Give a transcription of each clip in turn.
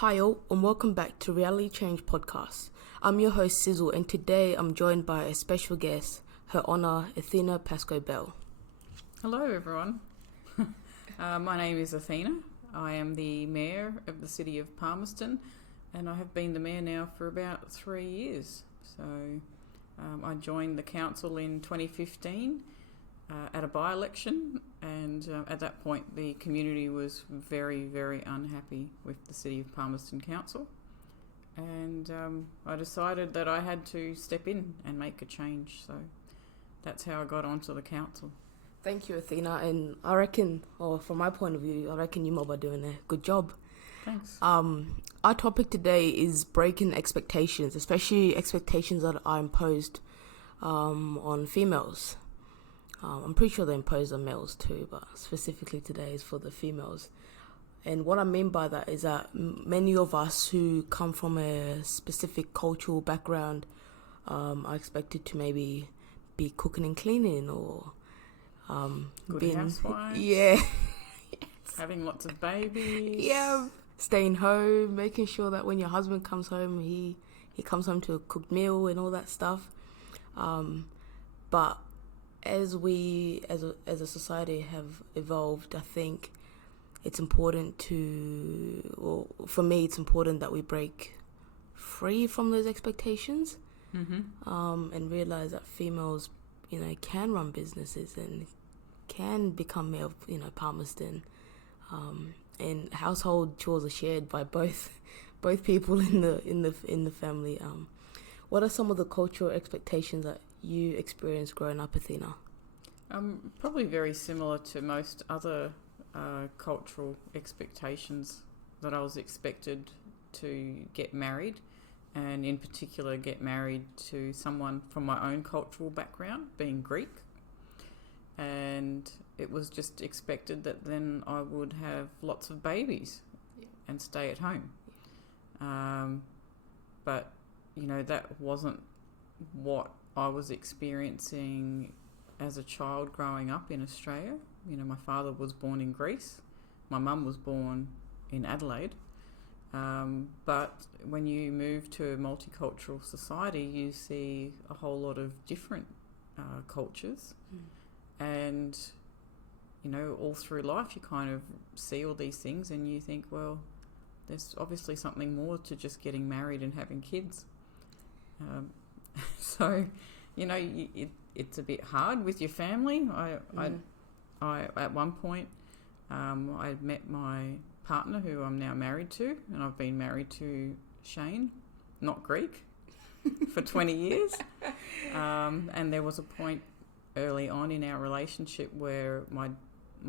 Hi all, and welcome back to Reality Change Podcast. I'm your host Sizzle, and today I'm joined by a special guest, Her Honour Athina Pascoe-bell. Hello everyone. My name is Athina. I am the Mayor of the City of Palmerston, and I have been the Mayor now for about 3 years. So I joined the council in 2015 at a by-election, and at that point the community was very, very unhappy with the City of Palmerston Council, and I decided that I had to step in and make a change. So that's how I got onto the council. Thank you, Athina, and I reckon, or from my point of view, I reckon you mob are doing a good job. Thanks. Our topic today is breaking expectations, especially expectations that are imposed on females. I'm pretty sure they're imposed on males too, but specifically today is for the females. And what I mean by that is that many of us who come from a specific cultural background are expected to maybe be cooking and cleaning, or Good housewives. Yeah. Having lots of babies. Yeah. Staying home, making sure that when your husband comes home, he comes home to a cooked meal and all that stuff. But as we, as a society, have evolved, I think it's important for me, it's important that we break free from those expectations, and realize that females, can run businesses and can become mayor of, Palmerston, and household chores are shared by both people in the family. What are some of the cultural expectations that you experienced growing up, Athina? Probably very similar to most other cultural expectations, that I was expected to get married, and in particular get married to someone from my own cultural background, being Greek. And it was just expected that then I would have lots of babies and stay at home. But, that wasn't what I was experiencing as a child growing up in Australia. My father was born in Greece. My mum was born in Adelaide. But when you move to a multicultural society, you see a whole lot of different cultures. And, all through life you kind of see all these things and you think, well, there's obviously something more to just getting married and having kids. So, it's a bit hard with your family. I at one point, I met my partner, who I'm now married to, and I've been married to Shane, not Greek, for 20 years. And there was a point early on in our relationship where my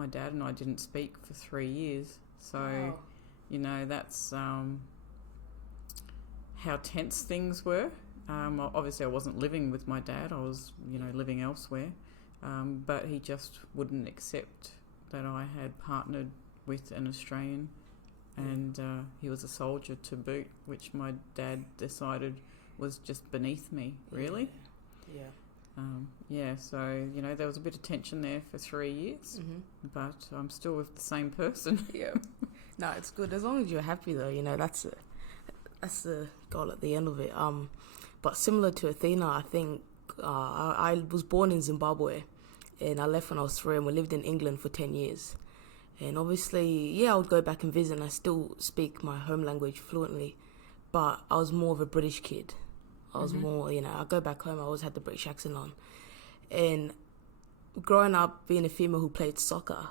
dad and I didn't speak for 3 years. So, Wow. That's how tense things were. Obviously I wasn't living with my dad. I was, living elsewhere. But he just wouldn't accept that I had partnered with an Australian, and he was a soldier to boot, which my dad decided was just beneath me, really. Yeah. So, there was a bit of tension there for 3 years, but I'm still with the same person. Yeah. No, it's good. As long as you're happy, though, that's the goal at the end of it. But similar to Athina, I think I was born in Zimbabwe, and I left when I was 3, and we lived in England for 10 years. And obviously, I would go back and visit, and I still speak my home language fluently, but I was more of a British kid. I was more, I go back home, I always had the British accent on. And growing up, being a female who played soccer,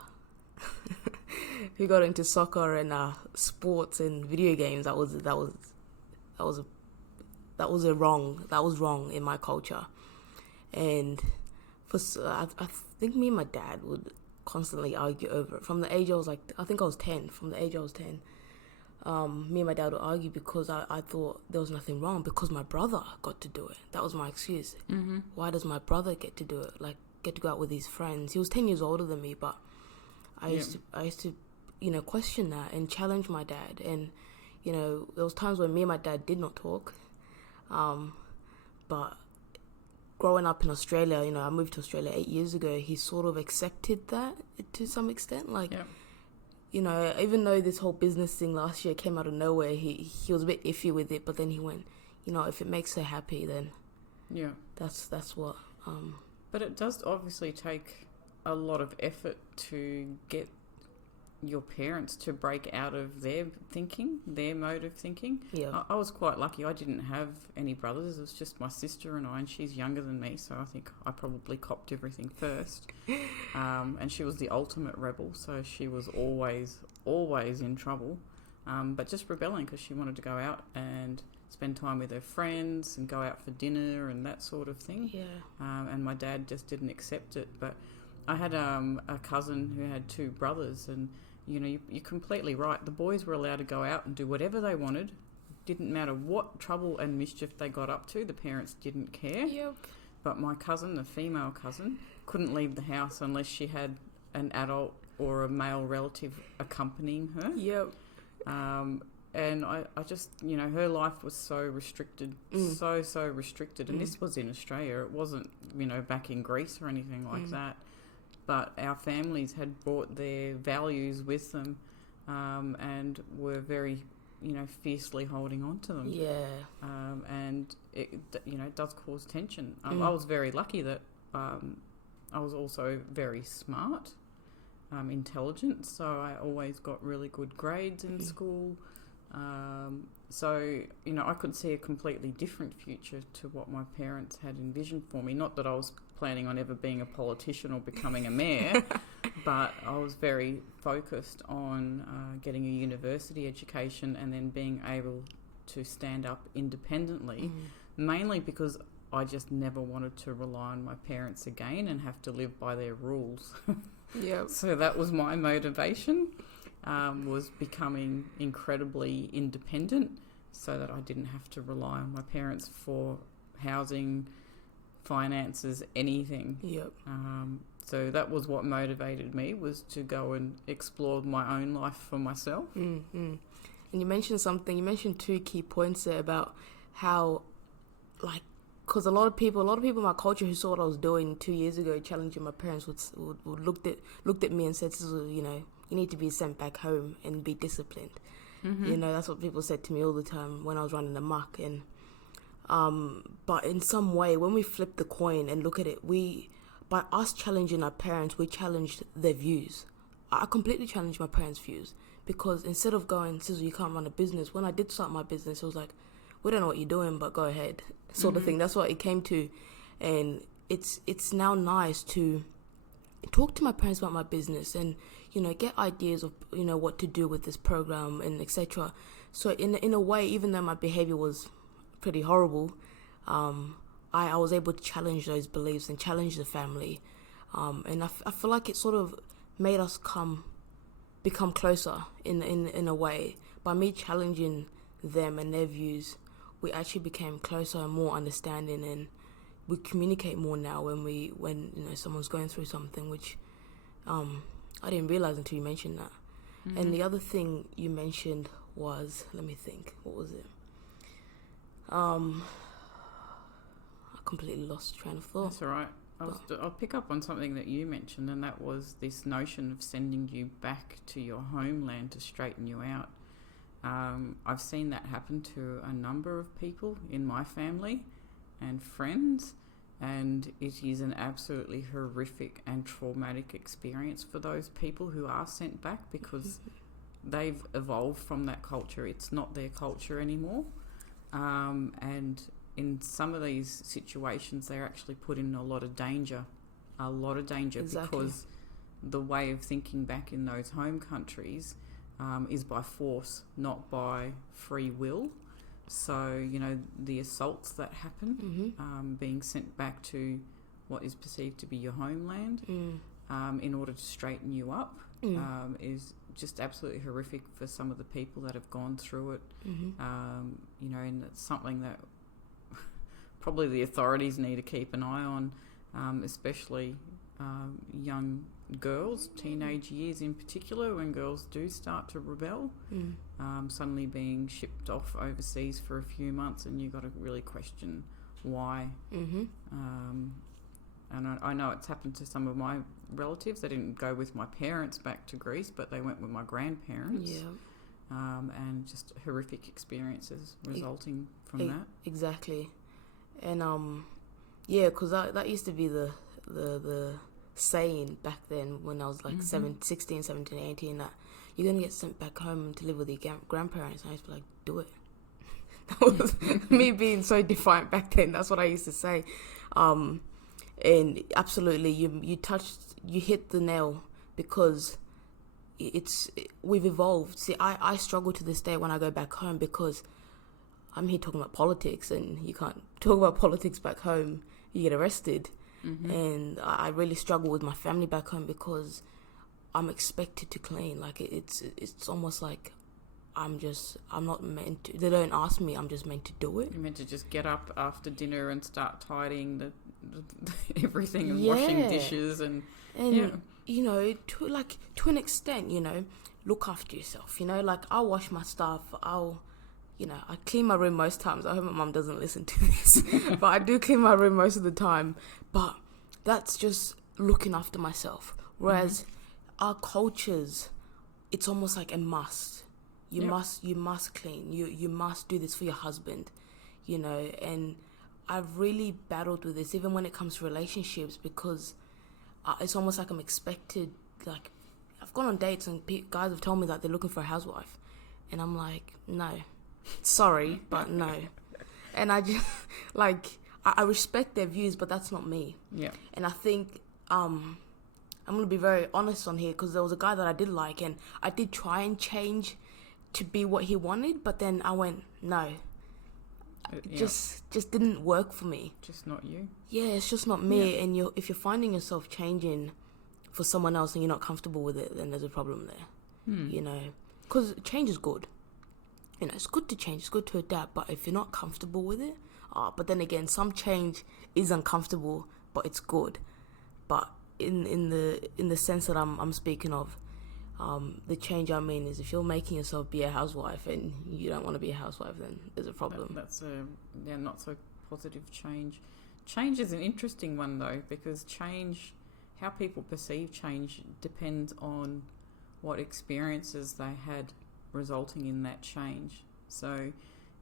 who got into soccer and sports and video games, that was wrong in my culture. And I think me and my dad would constantly argue over it. From the age I was 10. From the age I was 10, me and my dad would argue because I thought there was nothing wrong because my brother got to do it. That was my excuse. Why does my brother get to do it? Get to go out with his friends. He was 10 years older than me, but I used to question that and challenge my dad. And there was times when me and my dad did not talk. But growing up in Australia, I moved to Australia 8 years ago. He sort of accepted that to some extent. you know, even though this whole business thing last year came out of nowhere, he was a bit iffy with it, but then he went, you know, if it makes her happy, then Yeah. that's what. But it does obviously take a lot of effort to get your parents to break out of their thinking, their mode of thinking. Yeah. I was quite lucky. I didn't have any brothers. It was just my sister and I, and she's younger than me, so I think I probably copped everything first. And she was the ultimate rebel, so she was always in trouble, but just rebelling because she wanted to go out and spend time with her friends and go out for dinner and that sort of thing. Yeah. And my dad just didn't accept it. But I had a cousin who had two brothers, and you know, you're completely right. The boys were allowed to go out and do whatever they wanted. Didn't matter what trouble and mischief they got up to. The parents didn't care. Yep. But my cousin, the female cousin, couldn't leave the house unless she had an adult or a male relative accompanying her. Yep. And I just, you know, her life was so restricted, so restricted. And this was in Australia. It wasn't, you know, back in Greece or anything like that. But our families had brought their values with them, and were very, you know, fiercely holding on to them. Yeah. And it, you know, it does cause tension. I was very lucky that I was also very smart, intelligent, so I always got really good grades in school. So, you know, I could see a completely different future to what my parents had envisioned for me. Not that I was planning on ever being a politician or becoming a mayor, but I was very focused on getting a university education and then being able to stand up independently, mainly because I just never wanted to rely on my parents again and have to live by their rules. Yep. So that was my motivation. Was becoming incredibly independent so that I didn't have to rely on my parents for housing, finances, anything. Yep. So that was what motivated me, was to go and explore my own life for myself. And you mentioned something, you mentioned two key points there about how, like, because a lot of people in my culture who saw what I was doing 2 years ago, challenging my parents, would looked at me and said, you know, you need to be sent back home and be disciplined. You know, that's what people said to me all the time when I was running amok. And but in some way, when we flip the coin and look at it, by us challenging our parents, we challenged their views. I completely challenged my parents' views, because instead of going, Sizzle, you can't run a business, when I did start my business, it was like, we don't know what you're doing, but go ahead, sort of thing. That's what it came to. And it's now nice to talk to my parents about my business and, you know, get ideas of, you know, what to do with this program and etc. So in a way, even though my behavior was pretty horrible, I was able to challenge those beliefs and challenge the family, and I feel like it sort of made us become closer in a way. By me challenging them and their views, we actually became closer and more understanding, and we communicate more now when you know, someone's going through something, which I didn't realize until you mentioned that. And the other thing you mentioned was, let me think, what was it? I completely lost train of thought. That's all right. I'll pick up on something that you mentioned, and that was this notion of sending you back to your homeland to straighten you out. I've seen that happen to a number of people in my family and friends, and it is an absolutely horrific and traumatic experience for those people who are sent back, because they've evolved from that culture. It's not their culture anymore. And in some of these situations, they're actually put in a lot of danger. Exactly. Because the way of thinking back in those home countries is by force, not by free will. So, you know, the assaults that happen, being sent back to what is perceived to be your homeland in order to straighten you up is just absolutely horrific for some of the people that have gone through it. You know, and it's something that probably the authorities need to keep an eye on, especially young girls, teenage years in particular, when girls do start to rebel, suddenly being shipped off overseas for a few months, and you've got to really question why. And I know it's happened to some of my relatives. They didn't go with my parents back to Greece, but they went with my grandparents. Yeah. And just horrific experiences resulting from that. Exactly. And yeah, because that used to be the saying back then when I was like 16, 17, 18, that you're going to get sent back home to live with your grandparents. And I used to be like, do it. That was me being so defiant back then. That's what I used to say. And absolutely, you hit the nail, because we've evolved. See, I struggle to this day when I go back home, because I'm here talking about politics, and you can't talk about politics back home. You get arrested. And I really struggle with my family back home, because I'm expected to clean. Like it's almost like I'm not meant to. They don't ask me. I'm just meant to do it. You're meant to just get up after dinner and start tidying the everything and washing dishes and you know, to an extent, you know, look after yourself. You know, like I'll wash my stuff. I clean my room most times. I hope my mum doesn't listen to this, but I do clean my room most of the time. But that's just looking after myself. Whereas our cultures, it's almost like a must. You must clean. You must do this for your husband, you know. And I've really battled with this, even when it comes to relationships, because it's almost like I'm expected. Like, I've gone on dates and guys have told me that they're looking for a housewife, and I'm like, no, sorry, but no. And I just I respect their views, but that's not me. Yeah. And I think I'm gonna be very honest on here, because there was a guy that I did like, and I did try and change to be what he wanted, but then I went, no, just didn't work for me. Just not you. Yeah, it's just not me. And if you're finding yourself changing for someone else and you're not comfortable with it, then there's a problem there. You know, because change is good. You know, it's good to change, it's good to adapt, but if you're not comfortable with it, but then again, some change is uncomfortable, but it's good. But in the sense that I'm speaking of, the change I mean is, if you're making yourself be a housewife and you don't want to be a housewife, then there's a problem. That's a not so positive change. Change is an interesting one though, because how people perceive change depends on what experiences they had resulting in that change. So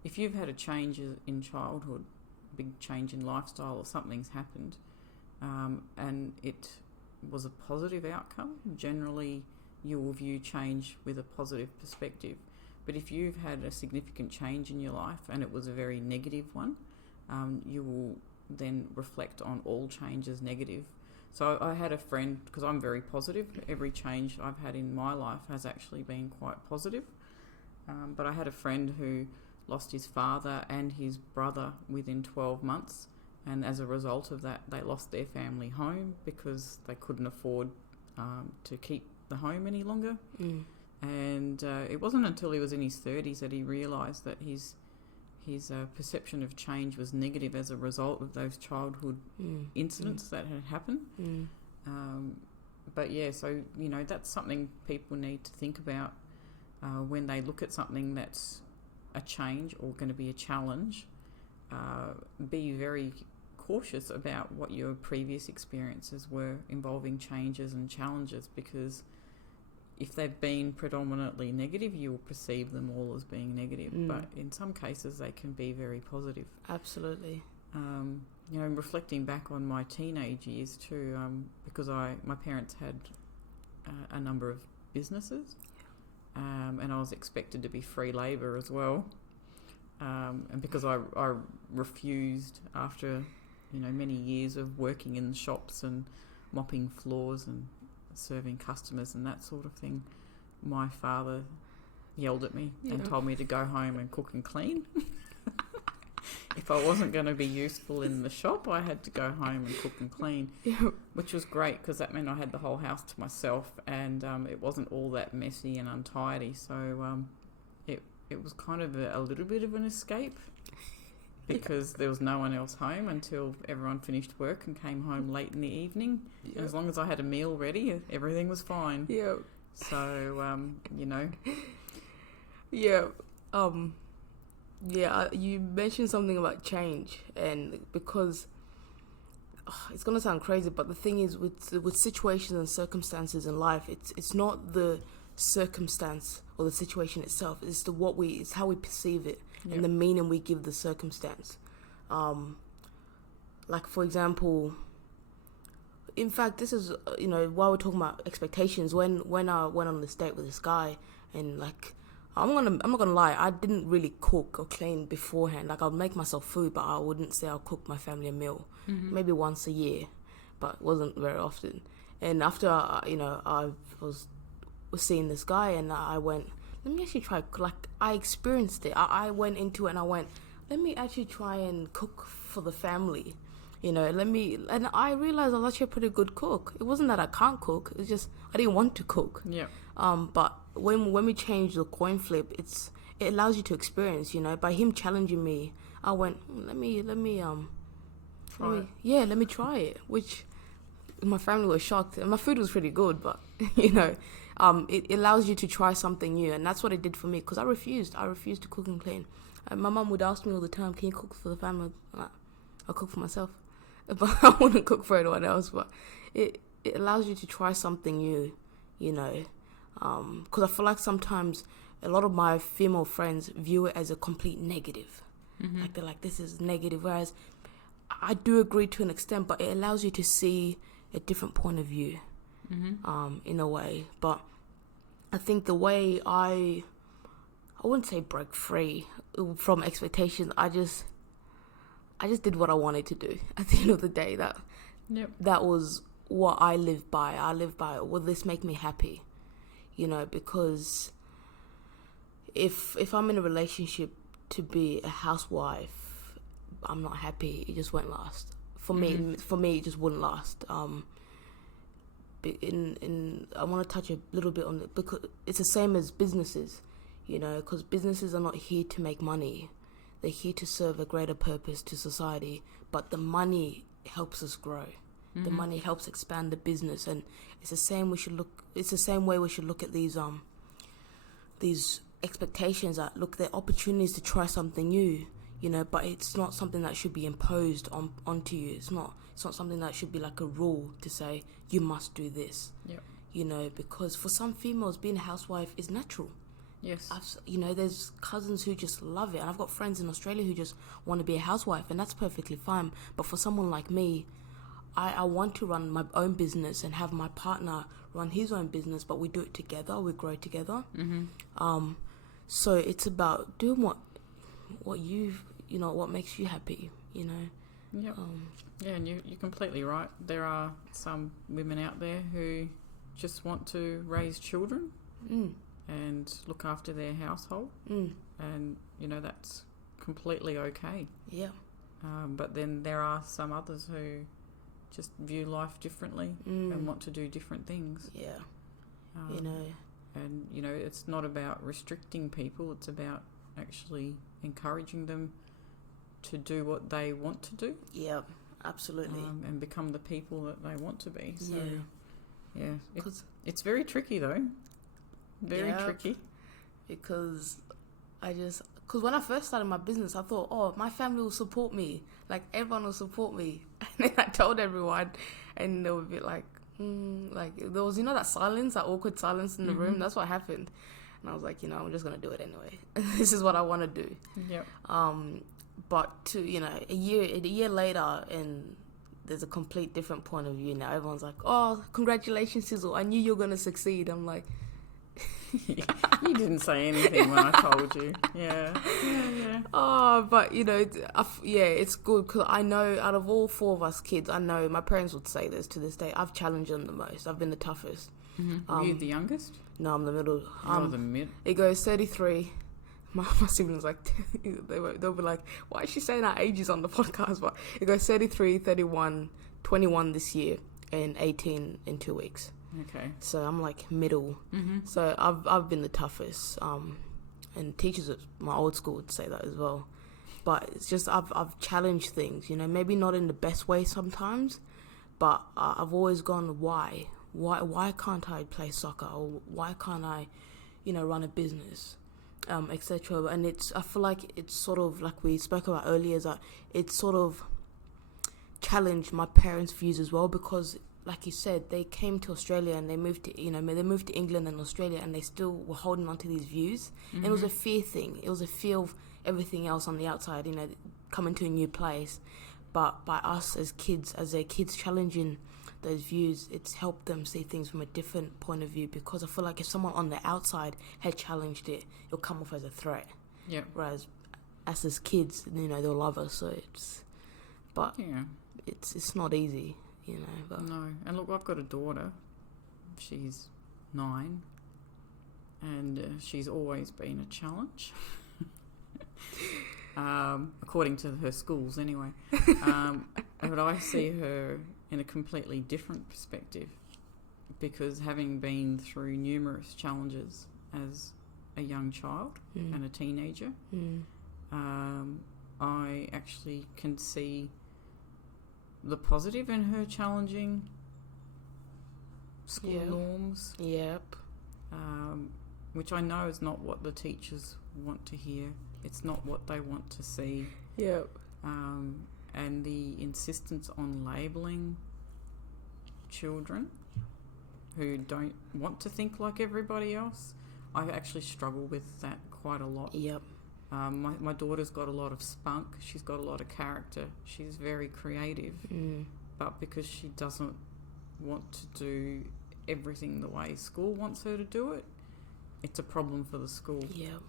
if you've had a change in childhood, a big change in lifestyle, or something's happened, and it was a positive outcome, generally you will view change with a positive perspective. But if you've had a significant change in your life and it was a very negative one, you will then reflect on all change as negative. So I had a friend, because I'm very positive, every change I've had in my life has actually been quite positive. But I had a friend who lost his father and his brother within 12 months. And as a result of that, they lost their family home because they couldn't afford to keep the home any longer. And it wasn't until he was in his 30s that he realised that his perception of change was negative as a result of those childhood incidents that had happened. But yeah, so, you know, that's something people need to think about when they look at something that's a change or going to be a challenge. Be very cautious about what your previous experiences were involving changes and challenges, because if they've been predominantly negative, you will perceive them all as being negative. But in some cases, they can be very positive. Absolutely. You know, reflecting back on my teenage years too, because my parents had a number of businesses, and I was expected to be free labour as well. And because I refused, after, you know, many years of working in shops and mopping floors and serving customers and that sort of thing, my father yelled at me and told me to go home and cook and clean. If I wasn't going to be useful in the shop, I had to go home and cook and clean, which was great because that meant I had the whole house to myself, and it wasn't all that messy and untidy. So it was kind of a little bit of an escape, because there was no one else home until everyone finished work and came home late in the evening. And as long as I had a meal ready, everything was fine. Yeah. So, you know. Yeah. You mentioned something about change, and because it's gonna sound crazy, but the thing is, with situations and circumstances in life, it's not the circumstance or the situation itself. It's how we perceive it and the meaning we give the circumstance. Like for example, in fact, this is while we're talking about expectations. When I went on this date with this guy, and like I'm not gonna lie, I didn't really cook or clean beforehand. Like I'd make myself food, but I wouldn't say I'll cook my family a meal. Maybe once a year, but it wasn't very often. And after I was seeing this guy, and I went, let me actually try. Like I experienced it. I went into it and I went, let me actually try and cook for the family. And I realized I was actually a pretty good cook. It wasn't that I can't cook. It's just I didn't want to cook. Yeah. But when we changed the coin flip, it allows you to experience. By him challenging me, I went, let me try it. Which my family was shocked, and my food was pretty good. But it allows you to try something new, and that's what it did for me. Because I refused to cook and clean. And my mum would ask me all the time, "Can you cook for the family?" I'll cook for myself, but I wouldn't cook for anyone else. But it allows you to try something new, because I feel like sometimes a lot of my female friends view it as a complete negative. Like they're like, this is negative, whereas I do agree to an extent, but it allows you to see a different point of view, in a way. But I think the way I wouldn't say break free from expectations, I just did what I wanted to do. At the end of the day, that was what I live by. I live by, will this make me happy? Because if I'm in a relationship to be a housewife, I'm not happy. It just won't last. For me, it just wouldn't last. I want to touch a little bit on it, because it's the same as businesses, because businesses are not here to make money. They're here to serve a greater purpose to society, but the money helps us grow. The money helps expand the business, and it's the same way we should look at these expectations. That look, they're opportunities to try something new, but it's not something that should be imposed onto you. It's not something that should be like a rule to say you must do this. Because for some females, being a housewife is natural. Yes. There's cousins who just love it, and I've got friends in Australia who just want to be a housewife, and that's perfectly fine. But for someone like me, I want to run my own business and have my partner run his own business, but we do it together, we grow together. So it's about doing what what makes you happy, Yep. And you're completely right. There are some women out there who just want to raise children and look after their household, and that's completely okay. Yeah. But then there are some others who just view life differently and want to do different things. Yeah. And it's not about restricting people. It's about actually encouraging them to do what they want to do. Yeah, absolutely. And become the people that they want to be. So, yeah. It's very tricky though. Very tricky. Because when I first started my business, I thought, my family will support me. Like, everyone will support me. And then I told everyone, and they would be like, there was, that silence, that awkward silence in the room. That's what happened. And I was like, I'm just going to do it anyway. This is what I want to do. Yep. But a year later, and there's a complete different point of view now. Everyone's like, oh, congratulations, Sizzle. I knew you were going to succeed. I'm like, you didn't say anything when I told you. Yeah. Oh, but it's good, because I know out of all four of us kids, I know my parents would say this to this day, I've challenged them the most. I've been the toughest. Are you the youngest? No, I'm the middle. The mid. It goes 33. My siblings they'll be like, why is she saying our ages on the podcast? But it goes 33, 31, 21 this year, and 18 in 2 weeks. Okay. So I'm like middle. So I've been the toughest. And teachers at my old school would say that as well. But it's just I've challenged things, maybe not in the best way sometimes, but I've always gone, why can't I play soccer, or why can't I, run a business, etc. And I feel like it's sort of like we spoke about earlier, is that it's sort of challenged my parents' views as well, because like you said, they came to Australia and they moved to England and Australia, and they still were holding on to these views. And it was a fear thing. It was a fear of everything else on the outside, coming to a new place. But by us as kids, as their kids, challenging those views, it's helped them see things from a different point of view, because I feel like if someone on the outside had challenged it, it'll come off as a threat. Yeah. Whereas us as kids, they'll love us. So it's not easy, But No. And look, I've got a daughter. She's 9. And she's always been a challenge. According to her schools anyway. But I see her in a completely different perspective, because having been through numerous challenges as a young child and a teenager, I actually can see the positive in her challenging school norms. Yep. Which I know is not what the teachers want to hear. It's not what they want to see. Yep. And the insistence on labelling children who don't want to think like everybody else, I actually struggle with that quite a lot. Yep. My daughter's got a lot of spunk. She's got a lot of character. She's very creative. But because she doesn't want to do everything the way school wants her to do it, it's a problem for the school. Yep.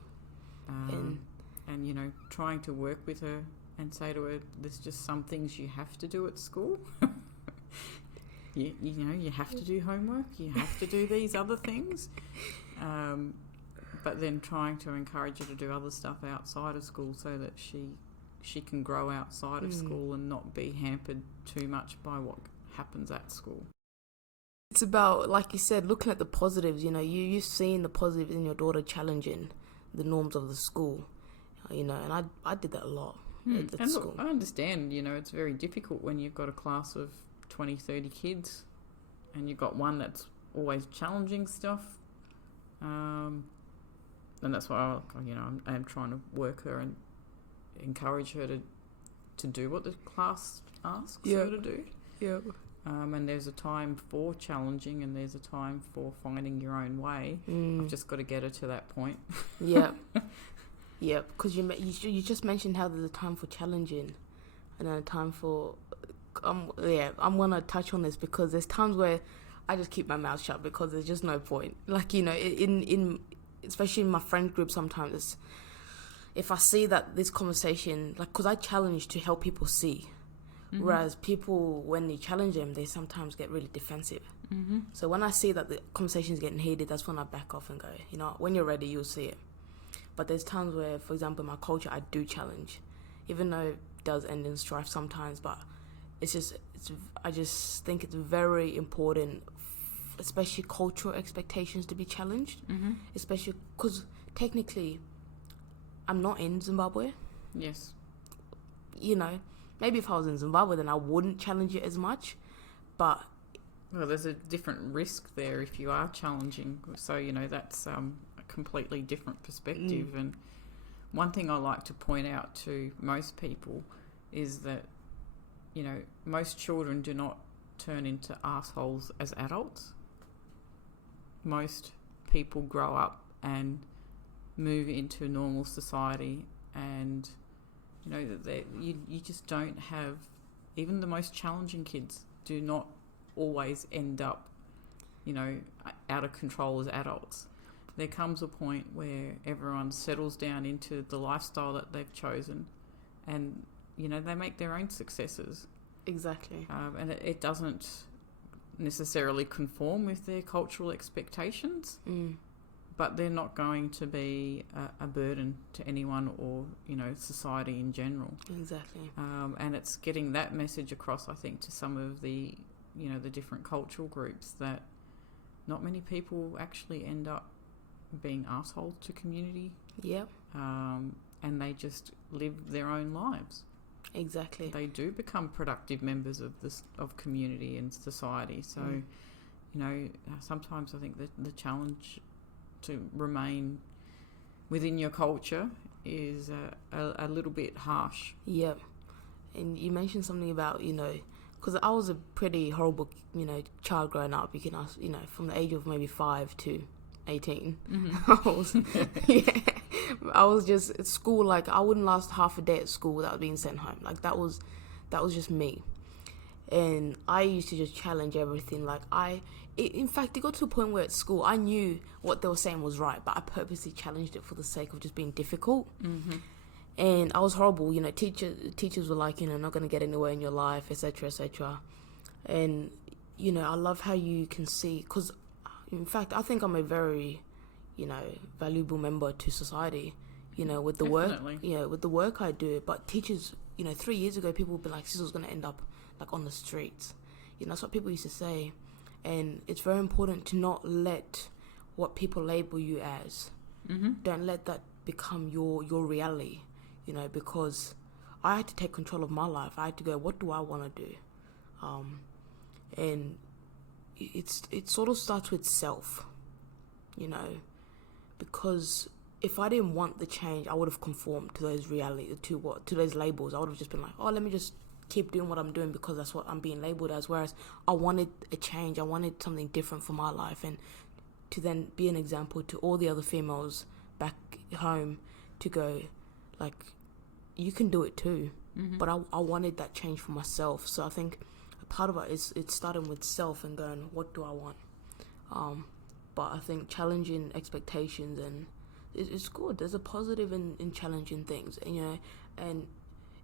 And trying to work with her and say to her, there's just some things you have to do at school. you have to do homework. You have to do these other things. But then trying to encourage her to do other stuff outside of school so that she can grow outside of school and not be hampered too much by what happens at school. It's about, like you said, looking at the positives. You've seen the positives in your daughter challenging the norms of the school. And I did that a lot at and school. Look, I understand, it's very difficult when you've got a class of 20, 30 kids and you've got one that's always challenging stuff. And that's why I am trying to work her and encourage her to do what the class asks her to do. Yeah. And there's a time for challenging and there's a time for finding your own way. I've just got to get her to that point. Yeah. Yeah, because you just mentioned how there's a time for challenging and a time for... I'm going to touch on this because there's times where I just keep my mouth shut because there's just no point. Like, in especially in my friend group sometimes, if I see that this conversation... Like, because I challenge to help people see. Whereas people, when you challenge them, they sometimes get really defensive. So when I see that the conversation is getting heated, that's when I back off and go, when you're ready, you'll see it. But there's times where, for example, in my culture, I do challenge, even though it does end in strife sometimes. But I just think it's very important, especially cultural expectations, to be challenged. Especially because technically, I'm not in Zimbabwe. Yes. Maybe if I was in Zimbabwe, then I wouldn't challenge it as much. But well, there's a different risk there if you are challenging. So that's a completely different perspective. And one thing I like to point out to most people is that most children do not turn into assholes as adults. Most people grow up and move into normal society, and that you just don't have, even the most challenging kids do not always end up out of control as adults. There comes a point where everyone settles down into the lifestyle that they've chosen, and they make their own successes. Exactly. And it doesn't necessarily conform with their cultural expectations, but they're not going to be a burden to anyone or society in general. Exactly. And it's getting that message across, I think, to some of the the different cultural groups, that not many people actually end up being assholes to community. Yep. And they just live their own lives. Exactly. They do become productive members of community and society. So, sometimes I think that the challenge to remain within your culture is a little bit harsh. Yep. And you mentioned something about, because I was a pretty horrible, child growing up. You can ask, from the age of maybe 5 to 18. I was just at school, like, I wouldn't last half a day at school without being sent home. Like, that was just me. And I used to just challenge everything. Like, in fact, it got to a point where at school, I knew what they were saying was right, but I purposely challenged it for the sake of just being difficult. Mm-hmm. And I was horrible. Teachers were like, not going to get anywhere in your life, etc., etc. And, I love how you can see, because, in fact, I think I'm a very, valuable member to society, with the Definitely. work, with the work I do. But teachers, 3 years ago, people would be like, "This was going to end up like on the streets." That's what people used to say. And it's very important to not let what people label you as. Mm-hmm. Don't let that become your reality, because I had to take control of my life. I had to go, what do I want to do? And it sort of starts with self, because if I didn't want the change, I would have conformed to those to those labels. I would have just been like, oh, let me just keep doing what I'm doing because that's what I'm being labeled as. Whereas I wanted a change. I wanted something different for my life, and to then be an example to all the other females back home to go, like, you can do it too. Mm-hmm. But I wanted that change for myself. So I think a part of it is it's starting with self and going, what do I want? But I think challenging expectations, and it's good. There's a positive in challenging things, and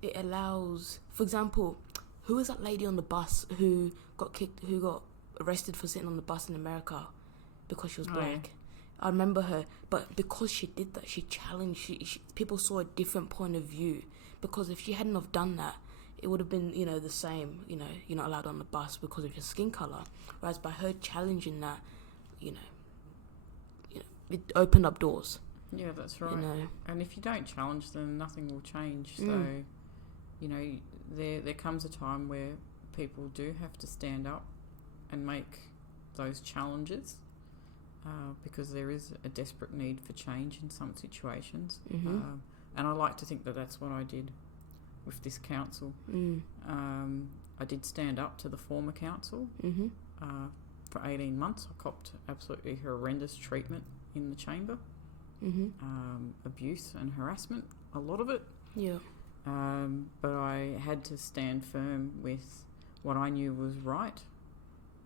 it allows, for example, who was that lady on the bus who got arrested for sitting on the bus in America because she was black? Yeah. I remember her, but because she did that, she challenged. People saw a different point of view. Because if she hadn't have done that, it would have been, the same. You're not allowed on the bus because of your skin color. Whereas by her challenging that, it opened up doors. Yeah, that's right. And if you don't challenge, then nothing will change. So, there comes a time where people do have to stand up and make those challenges. Because there is a desperate need for change in some situations. Mm-hmm. And I like to think that that's what I did with this council. Mm. I did stand up to the former council. Mm-hmm. For 18 months. I copped absolutely horrendous treatment in the chamber. Mm-hmm. Abuse and harassment, a lot of it. Yeah. But I had to stand firm with what I knew was right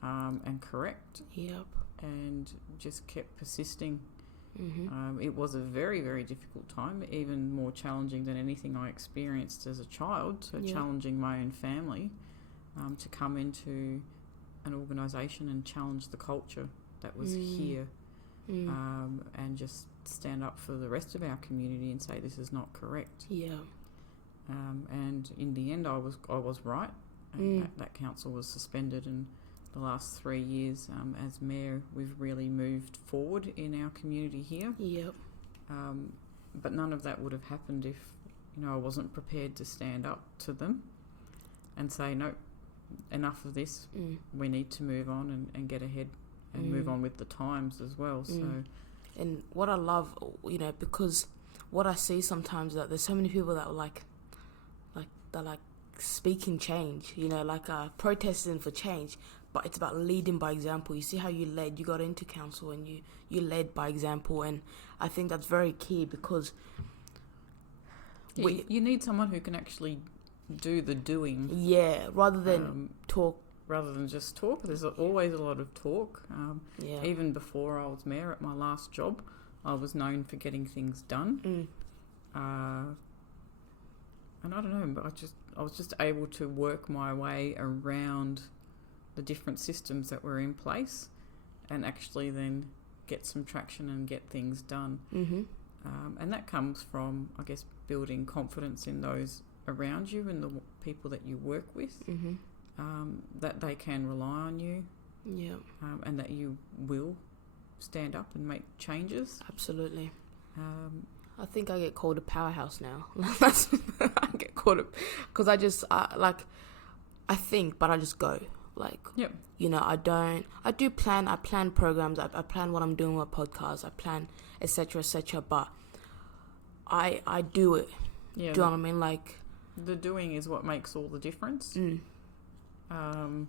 and correct. Yep. And just kept persisting. Mm-hmm. It was a very, very difficult time, even more challenging than anything I experienced as a child. So challenging my own family to come into an organisation and challenge the culture that was here, and just stand up for the rest of our community and say this is not correct. Yeah. And in the end, I was right, and that council was suspended. And the last 3 years as mayor, we've really moved forward in our community here. Yep. But none of that would have happened if, I wasn't prepared to stand up to them and say, no, enough of this. We need to move on and get ahead and move on with the times as well. So, and what I love, because what I see sometimes is that there's so many people that are they're speaking change, protesting for change. But it's about leading by example. You see how you led. You got into council and you led by example. And I think that's very key because... you need someone who can actually do the doing. Yeah, rather than talk. Rather than just talk. There's always a lot of talk. Even before I was mayor at my last job, I was known for getting things done. And I don't know, but I was just able to work my way around the different systems that were in place and actually then get some traction and get things done. Mm-hmm. And that comes from, I guess, building confidence in those around you and the people that you work with, that they can rely on you, and that you will stand up and make changes. Absolutely. I think I get called a powerhouse now. I get called because I think, but I just go. I plan programs, I plan what I'm doing with podcasts, I plan etc., but I do it. Yeah. Do you know what I mean? The doing is what makes all the difference. And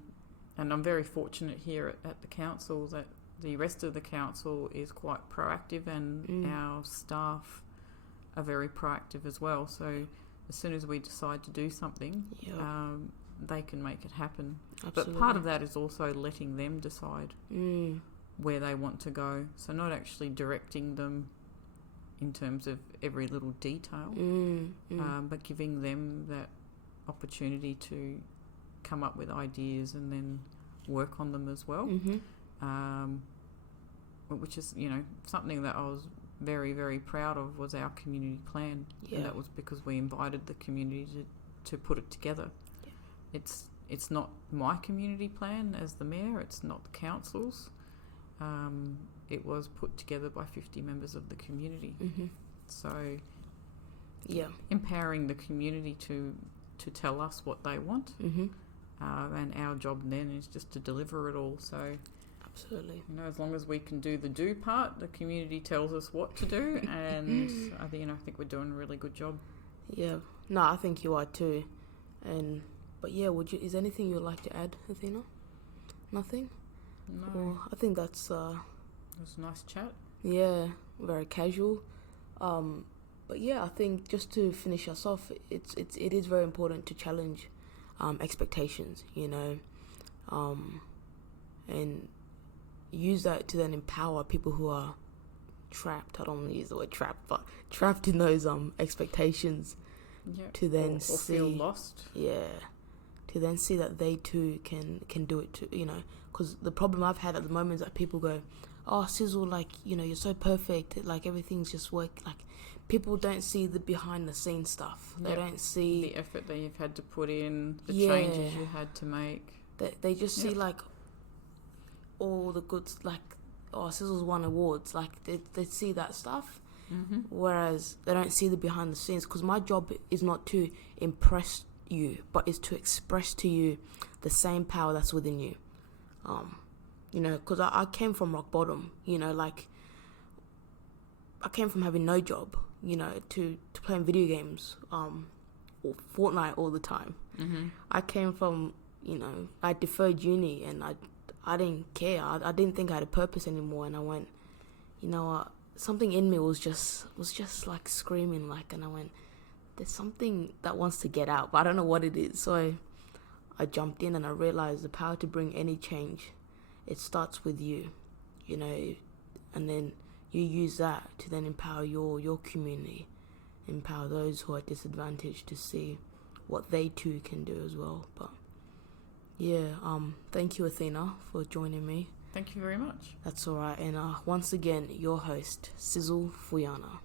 I'm very fortunate here at the council that the rest of the council is quite proactive, and our staff are very proactive as well. So as soon as we decide to do something, they can make it happen. Absolutely. But part of that is also letting them decide where they want to go. So not actually directing them in terms of every little detail, but giving them that opportunity to come up with ideas and then work on them as well. Which is, something that I was very, very proud of, was our community plan. And that was because we invited the community to put it together. It's not my community plan as the mayor, it's not the council's. It was put together by 50 members of the community. So empowering the community to tell us what they want, and our job then is just to deliver it all. So absolutely, as long as we can do the do part, the community tells us what to do, and I think we're doing a really good job. No, I think you are too. But is there anything you'd like to add, Athena? Nothing? No. Well, I think that's it was a nice chat. Very casual. But I think just to finish us off, it is very important to challenge expectations, and use that to then empower people who are trapped. I don't want to use the word trapped, but trapped in those expectations. To then or feel lost. To then see that they too can do it too, because the problem I've had at the moment is that people go, oh, Sizzle, you're so perfect, everything's just work. People don't see the behind the scenes stuff. They don't see the effort that you've had to put in, the changes you had to make. They just see all the good, Sizzle's won awards. They see that stuff. Whereas they don't see the behind the scenes, because my job is not to impress you, but is to express to you the same power that's within you. Because I came from rock bottom, I came from having no job, to playing video games, or Fortnite all the time. I came from, I deferred uni, and I didn't care. I didn't think I had a purpose anymore, and I went, something in me was just screaming, and I went, there's something that wants to get out, but I don't know what it is. So I jumped in, and I realized the power to bring any change, it starts with you, and then you use that to then empower your community, empower those who are disadvantaged to see what they too can do as well. But thank you, Athena, for joining me. Thank you very much. That's all right. And once again, your host, Sizzle Fuyana.